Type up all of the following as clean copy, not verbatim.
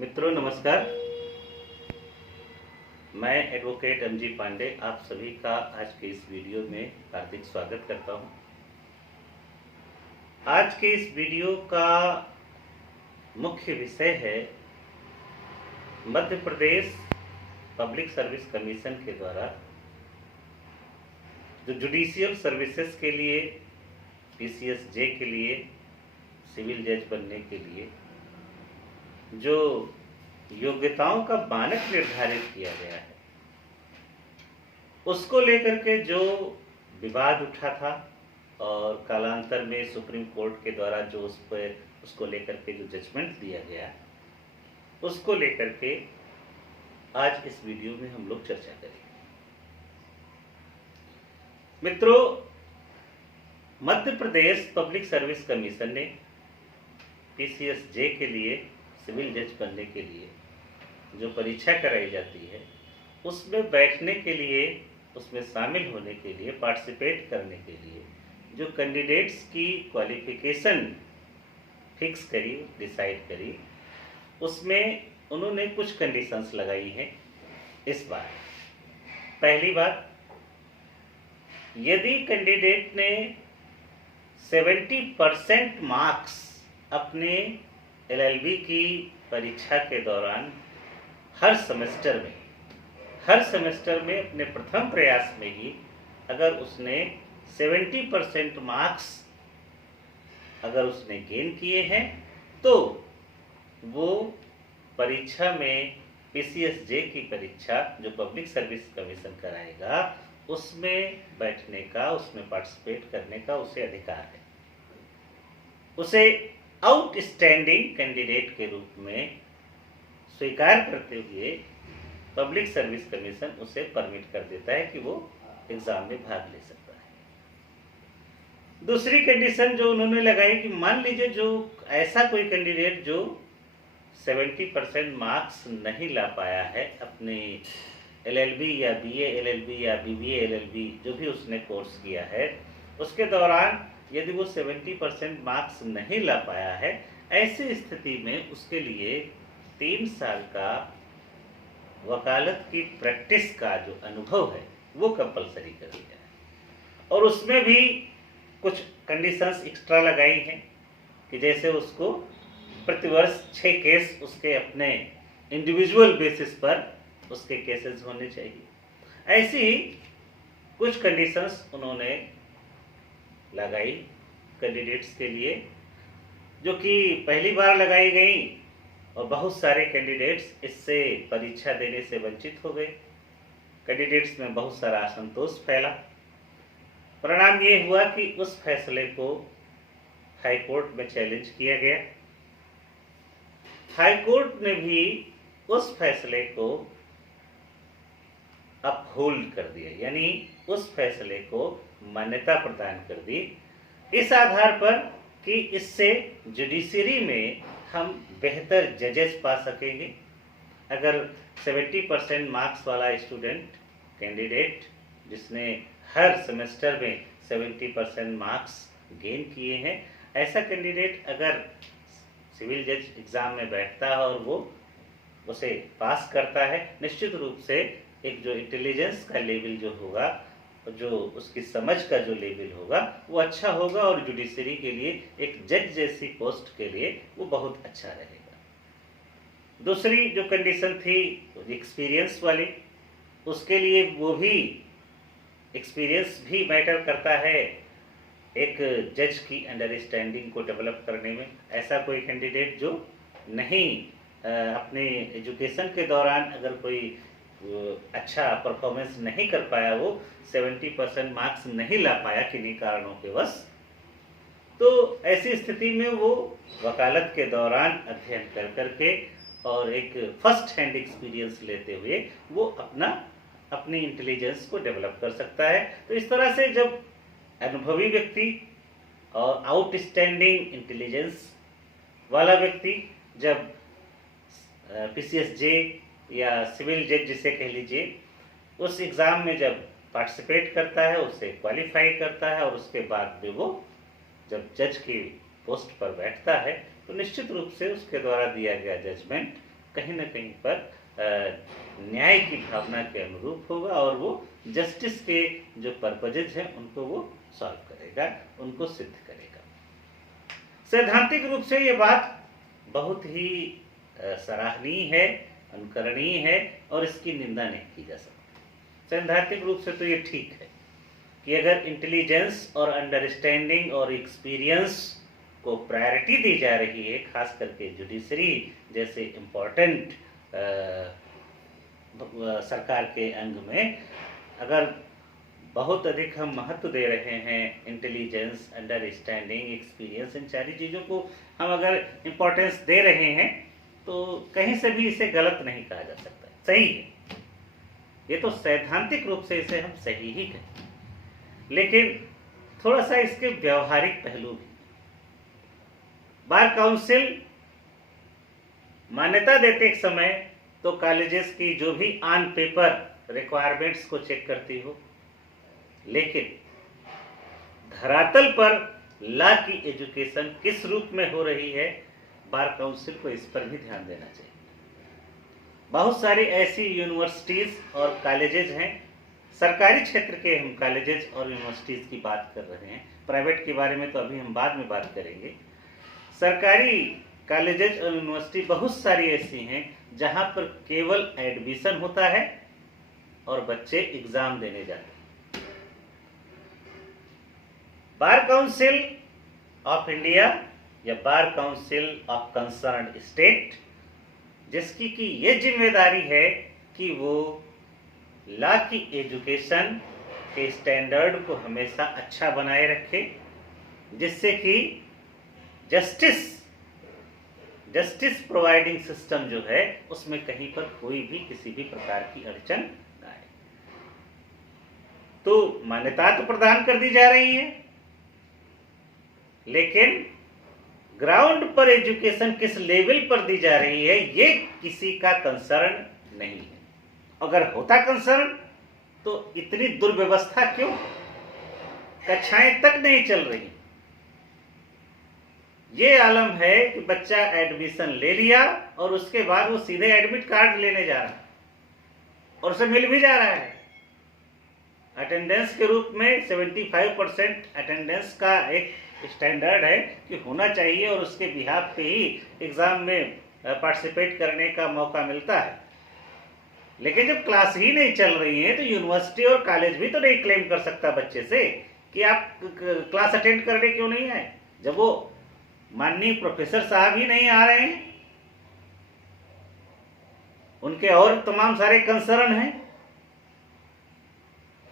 मित्रों नमस्कार। मैं एडवोकेट एम जी पांडे आप सभी का आज के इस वीडियो में हार्दिक स्वागत करता हूं। आज के इस वीडियो का मुख्य विषय है Madhya Pradesh public service commission के द्वारा जो जुडिशियल सर्विसेज के लिए पीसीएसजे के लिए सिविल जज बनने के लिए जो योग्यताओं का मानक निर्धारित किया गया है उसको लेकर के जो विवाद उठा था और कालांतर में सुप्रीम कोर्ट के द्वारा जो उसको लेकर के जो जजमेंट दिया गया उसको लेकर के आज इस वीडियो में हम लोग चर्चा करेंगे। मित्रों, Madhya Pradesh public service commission ने पीसीएसजे के लिए सिविल जज बनने के लिए जो परीक्षा कराई जाती है उसमें बैठने के लिए, उसमें शामिल होने के लिए, पार्टिसिपेट करने के लिए जो कैंडिडेट्स की क्वालिफिकेशन फिक्स करी, डिसाइड करी, उसमें उन्होंने कुछ कंडीशंस लगाई हैं। इस बार पहली बात, यदि कैंडिडेट ने 70% मार्क्स अपने एलएलबी की परीक्षा के दौरान हर सेमेस्टर में अपने प्रथम प्रयास में ही अगर उसने 70% मार्क्स अगर उसने गेन किए हैं तो वो परीक्षा में पीसीएसजे की परीक्षा जो पब्लिक सर्विस कमीशन कराएगा उसमें बैठने का, उसमें पार्टिसिपेट करने का उसे अधिकार है। उसे आउटस्टैंडिंग कैंडिडेट के रूप में स्वीकार करते हुए पब्लिक सर्विस कमीशन उसे परमिट कर देता है कि वो एग्जाम में भाग ले सकता है। दूसरी कंडीशन जो उन्होंने लगाई कि मान लीजिए जो ऐसा कोई कैंडिडेट जो 70% मार्क्स नहीं ला पाया है अपने एलएलबी या बीए एलएलबी या बीबीए एलएलबी जो भी उसने कोर्स किया है उसके दौरान यदि वो 70% मार्क्स नहीं ला पाया है, ऐसी स्थिति में उसके लिए 3 साल का वकालत की प्रैक्टिस का जो अनुभव है वो कंपलसरी कर दिया है। और उसमें भी कुछ कंडीशंस एक्स्ट्रा लगाई हैं कि जैसे उसको प्रतिवर्ष 6 केस उसके अपने इंडिविजुअल बेसिस पर उसके केसेस होने चाहिए। ऐसी कुछ कंडीशंस उन्होंने लगाई कैंडिडेट्स के लिए जो कि पहली बार लगाई गई और बहुत सारे कैंडिडेट्स इससे परीक्षा देने से वंचित हो गए। कैंडिडेट्स में बहुत सारा असंतोष फैला। परिणाम ये हुआ कि उस फैसले को हाई कोर्ट में चैलेंज किया गया। हाई कोर्ट ने भी उस फैसले को अपहोल्ड कर दिया, यानी उस फैसले को मान्यता प्रदान कर दी इस आधार पर कि इससे जुडिशरी में हम बेहतर जजेस पा सकेंगे। अगर 70% मार्क्स वाला स्टूडेंट कैंडिडेट जिसने हर सेमेस्टर में 70% मार्क्स गेन किए हैं, ऐसा कैंडिडेट अगर सिविल जज एग्ज़ाम में बैठता है और वो उसे पास करता है, निश्चित रूप से एक जो इंटेलिजेंस का लेवल जो होगा, जो उसकी समझ का जो लेवल होगा वो अच्छा होगा और जुडिशरी के लिए एक जज जैसी पोस्ट के लिए वो बहुत अच्छा रहेगा। दूसरी जो कंडीशन थी एक्सपीरियंस वाली, उसके लिए वो भी एक्सपीरियंस भी मैटर करता है एक जज की अंडरस्टैंडिंग को डेवलप करने में। ऐसा कोई कैंडिडेट जो नहीं अपने एजुकेशन के दौरान अगर कोई अच्छा परफॉर्मेंस नहीं कर पाया, वो 70% मार्क्स नहीं ला पाया किन्हीं कारणों के वश, तो ऐसी स्थिति में वो वकालत के दौरान अध्ययन कर करके और एक फर्स्ट हैंड एक्सपीरियंस लेते हुए वो अपनी इंटेलिजेंस को डेवलप कर सकता है। तो इस तरह से जब अनुभवी व्यक्ति और आउटस्टैंडिंग इंटेलिजेंस वाला व्यक्ति जब पीसीएसजे या सिविल जज जिसे कह लीजिए उस एग्ज़ाम में जब पार्टिसिपेट करता है, उसे क्वालिफाई करता है और उसके बाद में वो जब जज की पोस्ट पर बैठता है तो निश्चित रूप से उसके द्वारा दिया गया जजमेंट कहीं ना कहीं पर न्याय की भावना के अनुरूप होगा और वो जस्टिस के जो पर्पजेज हैं उनको वो सॉल्व करेगा, उनको सिद्ध करेगा। सैद्धांतिक रूप से ये बात बहुत ही सराहनीय है, अनुकरणीय है और इसकी निंदा नहीं की जा सकती। सैद्धांतिक रूप से तो ये ठीक है कि अगर इंटेलिजेंस और अंडरस्टैंडिंग और एक्सपीरियंस को प्रायोरिटी दी जा रही है, खास करके जुडिशरी जैसे इम्पोर्टेंट सरकार के अंग में, अगर बहुत अधिक हम महत्व दे रहे हैं इंटेलिजेंस, अंडरस्टैंडिंग, एक्सपीरियंस, इन सारी चीज़ों को हम अगर इम्पोर्टेंस दे रहे हैं तो कहीं से भी इसे गलत नहीं कहा जा सकता, सही है। ये तो सैद्धांतिक रूप से इसे हम सही ही कहें, लेकिन थोड़ा सा इसके व्यवहारिक पहलू भी। बार काउंसिल मान्यता देते एक समय तो कॉलेजेस की जो भी ऑन पेपर रिक्वायरमेंट्स को चेक करती हो, लेकिन धरातल पर लॉ की एजुकेशन किस रूप में हो रही है, बार काउंसिल को इस पर भी ध्यान देना चाहिए। बहुत सारी ऐसी यूनिवर्सिटीज और कॉलेजेस हैं, सरकारी क्षेत्र के हम कॉलेजेस और यूनिवर्सिटीज की बात कर रहे हैं, प्राइवेट के बारे में तो अभी हम बाद में बात करेंगे। सरकारी कॉलेजेस और यूनिवर्सिटी बहुत सारी ऐसी हैं जहां पर केवल एडमिशन होता है और बच्चे एग्जाम देने जाते हैं। बार काउंसिल ऑफ इंडिया या bar council of concerned state, जिसकी कि ये जिम्मेदारी है कि वो लॉ की एजुकेशन के स्टैंडर्ड को हमेशा अच्छा बनाए रखे, जिससे कि जस्टिस प्रोवाइडिंग सिस्टम जो है उसमें कहीं पर कोई भी किसी भी प्रकार की अड़चन न आए। तो मान्यता तो प्रदान कर दी जा रही है, लेकिन ग्राउंड पर एजुकेशन किस लेवल पर दी जा रही है ये किसी का कंसर्न नहीं है। अगर होता कंसर्न तो इतनी दुर्व्यवस्था क्यों, कक्षाएं तक नहीं चल रही। ये आलम है कि बच्चा एडमिशन ले लिया और उसके बाद वो सीधे एडमिट कार्ड लेने जा रहा है और उसे मिल भी जा रहा है। अटेंडेंस के रूप में 75% अटेंडेंस का एक स्टैंडर्ड है कि होना चाहिए और उसके बिहाफ पे ही एग्जाम में पार्टिसिपेट करने का मौका मिलता है। लेकिन जब क्लास ही नहीं चल रही है तो यूनिवर्सिटी और कॉलेज भी तो नहीं क्लेम कर सकता बच्चे से कि आप क्लास अटेंड करने क्यों नहीं आए, जब वो माननीय प्रोफेसर साहब ही नहीं आ रहे हैं, उनके और तमाम सारे कंसर्न हैं।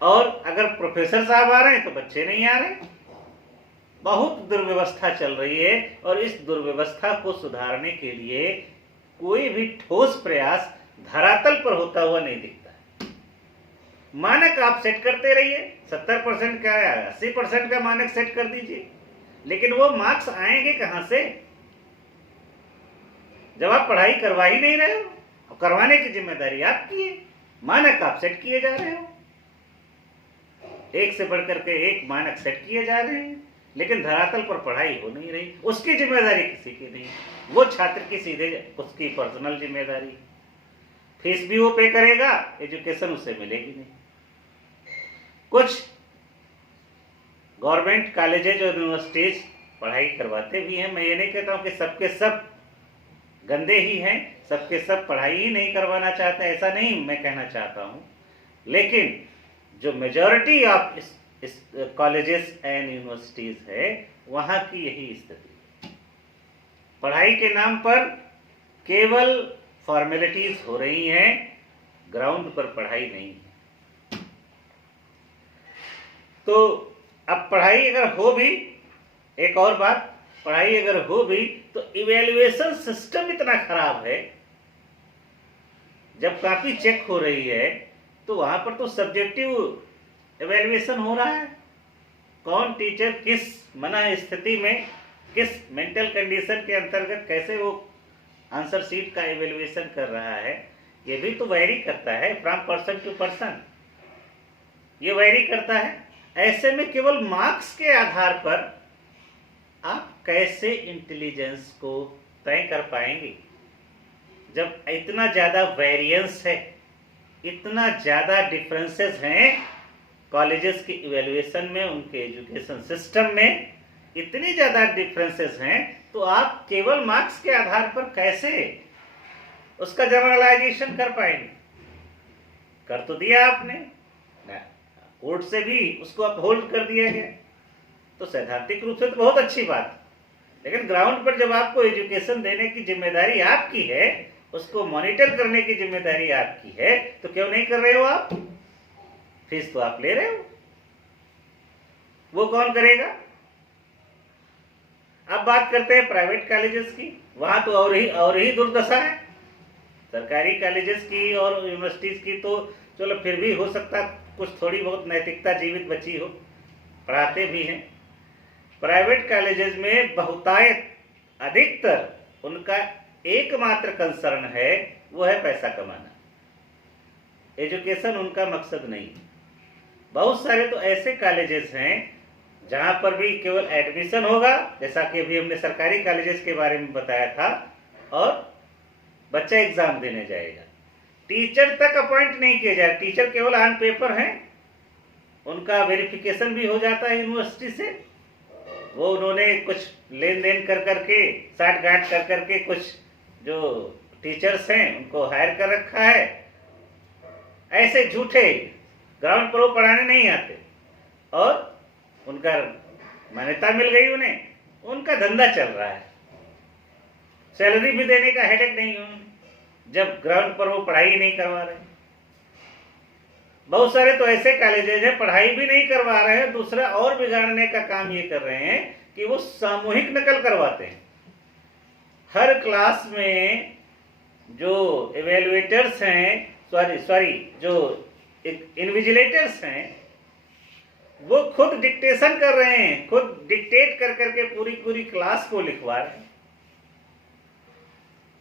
और अगर प्रोफेसर साहब आ रहे हैं तो बच्चे नहीं आ रहे। बहुत दुर्व्यवस्था चल रही है और इस दुर्व्यवस्था को सुधारने के लिए कोई भी ठोस प्रयास धरातल पर होता हुआ नहीं दिखता है। मानक आप सेट करते रहिए, 70% का 80% का मानक सेट कर दीजिए, लेकिन वो मार्क्स आएंगे कहां से जब आप पढ़ाई करवा ही नहीं रहे हो। करवाने की जिम्मेदारी आपकी है, मानक आप सेट किए जा रहे हो, एक से बढ़कर के एक मानक सेट किए जा रहे हैं, लेकिन धरातल पर पढ़ाई हो नहीं रही। उसकी जिम्मेदारी किसी की नहीं, वो छात्र की सीधे उसकी पर्सनल जिम्मेदारी। फीस भी वो पे करेगा, एजुकेशन उसे मिलेगी नहीं। कुछ गवर्नमेंट कॉलेजेज और यूनिवर्सिटीज पढ़ाई करवाते भी हैं, मैं ये नहीं कहता हूं कि सबके सब गंदे ही हैं, सबके सब पढ़ाई ही नहीं करवाना चाहते, ऐसा नहीं मैं कहना चाहता हूं। लेकिन जो मेजॉरिटी ऑफ इस कॉलेजेस एंड यूनिवर्सिटीज है वहां की यही स्थिति है। पढ़ाई के नाम पर केवल फॉर्मेलिटीज हो रही हैं, ग्राउंड पर पढ़ाई नहीं है। तो अब पढ़ाई अगर हो भी, एक और बात, पढ़ाई अगर हो भी तो इवैल्यूएशन सिस्टम इतना खराब है। जब कॉपी चेक हो रही है तो वहां पर तो सब्जेक्टिव इवैल्यूएशन हो रहा है। कौन टीचर किस मना स्थिति में, किस मेंटल कंडीशन के अंतर्गत कैसे वो आंसर शीट का इवैल्यूएशन कर रहा है, ये भी तो वैरी करता है फ्रॉम पर्सन टू पर्सन, ये वैरी करता है। ऐसे में केवल मार्क्स के आधार पर आप कैसे इंटेलिजेंस को तय कर पाएंगे? जब इतना ज़्यादा वेरिएंस है, इतना ज़्यादा डिफरेंसेस हैं कॉलेजेस की इवैल्यूएशन में, उनके एजुकेशन सिस्टम में इतनी ज़्यादा डिफरेंसेस हैं, तो आप केवल मार्क्स के आधार पर कैसे उसका जनरलाइजेशन कर पाएंगे? कर तो दिया आपने, कोर्ट से भी उसको अपहोल्ड कर दिया गया, तो सैद्धांतिक रूप से तो बहुत अच्छी बात, लेकिन ग्राउंड पर जब आपको एजुकेशन देने की जिम्मेदारी आपकी है, उसको मॉनिटर करने की जिम्मेदारी आपकी है, तो क्यों नहीं कर रहे हो आप? फीस तो आप ले रहे हो, वो कौन करेगा? अब बात करते हैं प्राइवेट कॉलेजेस की। वहां तो और ही दुर्दशा है। सरकारी कॉलेजेस की और यूनिवर्सिटीज की तो चलो फिर भी हो सकता कुछ थोड़ी बहुत नैतिकता जीवित बची हो, पढ़ाते भी हैं। प्राइवेट कॉलेजेस में बहुतायत, अधिकतर उनका एकमात्र कंसर्न है, वो है पैसा कमाना। एजुकेशन उनका मकसद नहीं। बहुत सारे तो ऐसे कॉलेजेस हैं जहां पर भी केवल एडमिशन होगा, जैसा कि अभी हमने सरकारी कॉलेजेस के बारे में बताया था, और बच्चा एग्जाम देने जाएगा, टीचर तक अपॉइंट नहीं किया जाए। टीचर केवल ऑन पेपर हैं, उनका वेरिफिकेशन भी हो जाता है यूनिवर्सिटी से, वो उन्होंने कुछ लेन देन कर करके, साठ गांठ कर करके कुछ जो टीचर्स हैं उनको हायर कर रखा है। ऐसे झूठे ग्राउंड पर वो पढ़ाने नहीं आते और उनका मान्यता मिल गई उन्हें, उनका धंधा चल रहा है, सैलरी भी देने का हेडेक नहीं है जब ग्राउंड पर वो पढ़ाई नहीं करवा रहे। बहुत सारे तो ऐसे कॉलेजेस हैं पढ़ाई भी नहीं करवा रहे हैं, दूसरा और बिगाड़ने का काम ये कर रहे हैं कि वो सामूहिक नकल करवाते हैं। हर क्लास में जो इवेल्युएटर्स हैं, जो इन्विजिलेटर्स हैं, वो खुद डिक्टेशन कर रहे हैं, खुद डिक्टेट कर करके पूरी क्लास को लिखवा रहे हैं।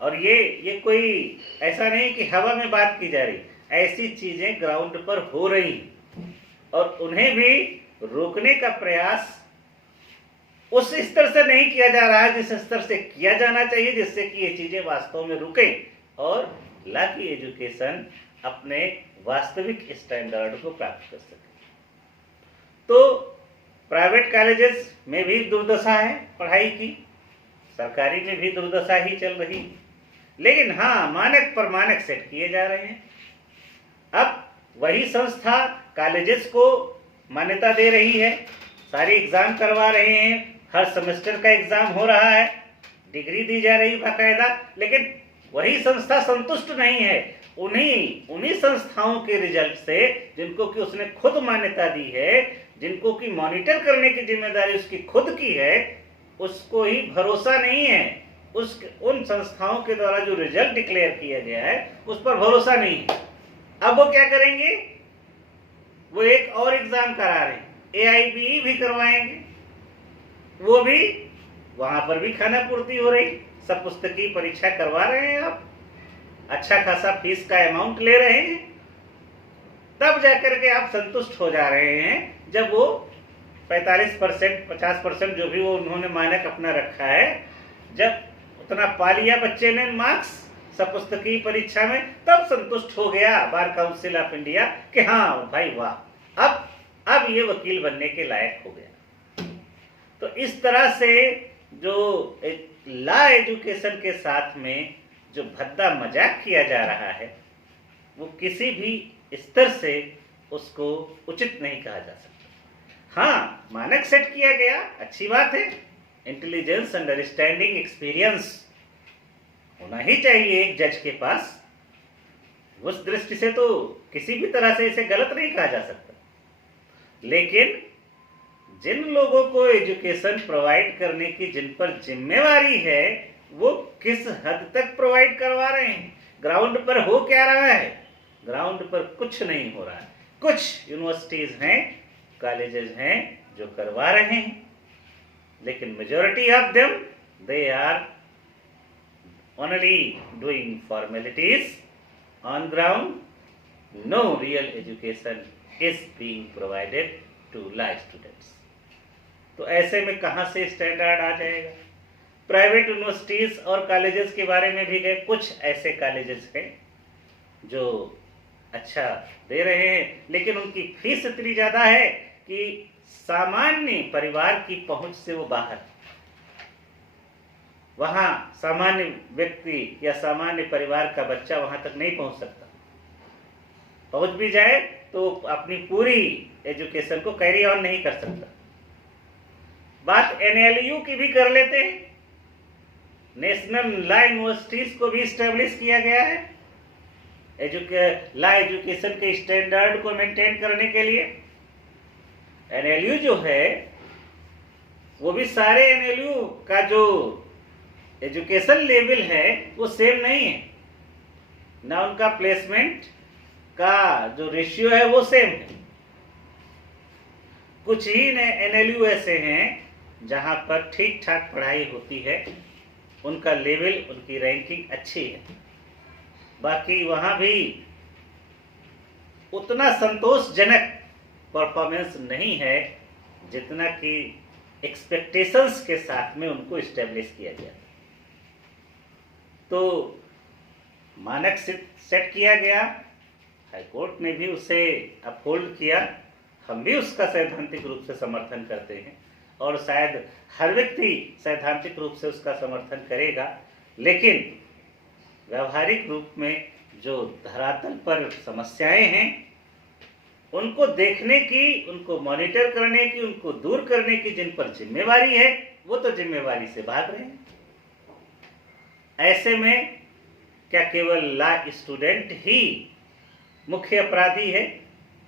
और ये कोई ऐसा नहीं कि हवा में बात की जा रही, ऐसी चीजें ग्राउंड पर हो रही और उन्हें भी रोकने का प्रयास उस स्तर से नहीं किया जा रहा है जिस स्तर से किया जाना चाहिए, जिससे कि ये चीजें वास्तव में रुकें और ला की एजुकेशन अपने वास्तविक स्टैंडर्ड को प्राप्त कर सके। तो प्राइवेट कॉलेजेस में भी दुर्दशा है पढ़ाई की, सरकारी में भी दुर्दशा ही चल रही है, लेकिन हाँ मानक पर मानक सेट किए जा रहे हैं। अब वही संस्था कॉलेजेस को मान्यता दे रही है, सारे एग्जाम करवा रहे हैं, हर सेमेस्टर का एग्जाम हो रहा है, डिग्री दी जा रही बाकायदा, लेकिन वही संस्था संतुष्ट नहीं है उन्हीं संस्थाओं के रिजल्ट से जिनको कि उसने खुद मान्यता दी है, जिनको कि मॉनिटर करने की जिम्मेदारी उसकी खुद की है, उसको ही भरोसा नहीं है। उन संस्थाओं के द्वारा जो रिजल्ट डिक्लेयर किया गया है उस पर भरोसा नहीं है। अब वो क्या करेंगे? वो एक और एग्जाम करा रहे हैं, AIBE भी करवाएंगे, वो भी वहां पर भी खाना पूर्ति हो रही, सब पुस्तकीय परीक्षा करवा रहे हैं, आप अच्छा खासा फीस का अमाउंट ले रहे हैं, तब जाकर के आप संतुष्ट हो जा रहे हैं जब वो 45% 50% जो भी वो उन्होंने मानक अपना रखा है, जब उतना पा लिया बच्चे ने मार्क्स सब पुस्तकीय परीक्षा में, तब संतुष्ट हो गया बार काउंसिल ऑफ इंडिया कि हाँ भाई वाह, अब ये वकील बनने के लायक हो गया। तो इस तरह से जो लॉ एजुकेशन के साथ में जो भद्दा मजाक किया जा रहा है, वो किसी भी स्तर से उसको उचित नहीं कहा जा सकता। हाँ मानक सेट किया गया, अच्छी बात है, इंटेलिजेंस, अंडरस्टैंडिंग, एक्सपीरियंस होना ही चाहिए एक जज के पास, उस दृष्टि से तो किसी भी तरह से इसे गलत नहीं कहा जा सकता। लेकिन जिन लोगों को एजुकेशन प्रोवाइड करने की जिन पर जिम्मेवारी है, वो किस हद तक प्रोवाइड करवा रहे हैं? ग्राउंड पर हो क्या रहा है? ग्राउंड पर कुछ नहीं हो रहा है। कुछ यूनिवर्सिटीज हैं, कॉलेजेस हैं जो करवा रहे हैं, लेकिन majority of them they are only doing formalities on ground, no real education is being provided to law students. तो ऐसे में कहाँ से स्टैंडर्ड आ जाएगा? प्राइवेट यूनिवर्सिटीज़ और कॉलेजेस के बारे में भी गए। कुछ ऐसे कॉलेजेस हैं जो अच्छा दे रहे हैं, लेकिन उनकी फीस इतनी ज़्यादा है कि सामान्य परिवार की पहुंच से वो बाहर। वहाँ सामान्य व्यक्ति या सामान्य परिवार का बच्चा वहाँ तक नहीं पहुँच सकता। पहुँच भी जाए तो अपनी पूरी एजुकेशन को कैरी ऑन नहीं कर सकता। बात NLU की भी कर लेते हैं। नेशनल लॉ यूनिवर्सिटीज़ को भी इस्टेब्लिश किया गया है लॉ एजुकेशन के स्टैंडर्ड को मेंटेन करने के लिए। NLU जो है वो भी सारे NLU का जो एजुकेशन लेवल है वो सेम नहीं है ना, उनका प्लेसमेंट का जो रेशियो है वो सेम है। कुछ ही NLU ऐसे हैं जहां पर ठीक ठाक पढ़ाई होती है, उनका लेवल, उनकी रैंकिंग अच्छी है। बाकी वहां भी उतना संतोषजनक परफॉर्मेंस नहीं है जितना कि एक्सपेक्टेशंस के साथ में उनको इस्टेब्लिश किया गया। तो मानक सेट किया गया, हाईकोर्ट ने भी उसे अपहोल्ड किया। हम भी उसका सैद्धांतिक रूप से समर्थन करते हैं और शायद हर व्यक्ति सैद्धांतिक रूप से उसका समर्थन करेगा, लेकिन व्यावहारिक रूप में जो धरातल पर समस्याएं हैं उनको देखने की, उनको मॉनिटर करने की, उनको दूर करने की जिन पर जिम्मेवारी है वो तो जिम्मेवारी से भाग रहे हैं। ऐसे में क्या केवल लॉ स्टूडेंट ही मुख्य अपराधी है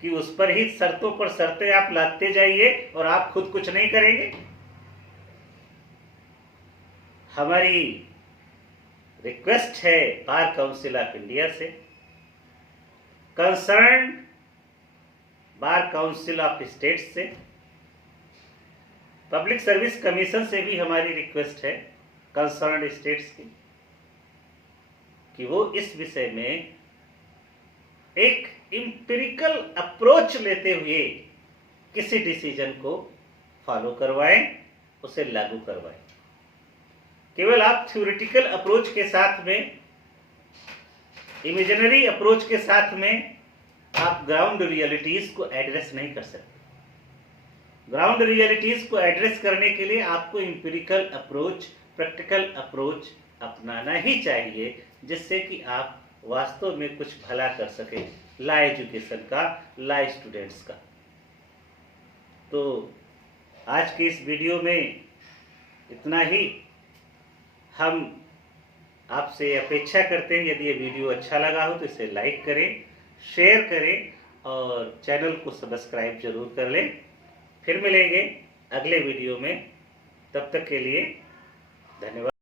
कि उस पर ही शर्तों पर शर्तें आप लादते जाइए और आप खुद कुछ नहीं करेंगे? हमारी रिक्वेस्ट है बार काउंसिल ऑफ इंडिया से, concern bar council of states से, पब्लिक सर्विस कमीशन से भी हमारी रिक्वेस्ट है कंसर्न स्टेट्स की कि वो इस विषय में एक एम्पिरिकल अप्रोच लेते हुए किसी डिसीजन को फॉलो करवाएं, उसे लागू करवाएं। केवल आप थ्योरेटिकल अप्रोच के साथ में, इमेजिनरी अप्रोच के साथ में आप ग्राउंड रियलिटीज को एड्रेस नहीं कर सकते। ग्राउंड रियलिटीज को एड्रेस करने के लिए आपको एम्पिरिकल अप्रोच, प्रैक्टिकल अप्रोच अपनाना ही चाहिए, जिससे कि आप वास्तव में कुछ भला कर सके लॉ एजुकेशन का, लॉ स्टूडेंट्स का। तो आज की इस वीडियो में इतना ही। हम आपसे अपेक्षा करते हैं यदि ये वीडियो अच्छा लगा हो तो इसे लाइक करें, शेयर करें और चैनल को सब्सक्राइब जरूर कर लें। फिर मिलेंगे अगले वीडियो में, तब तक के लिए धन्यवाद।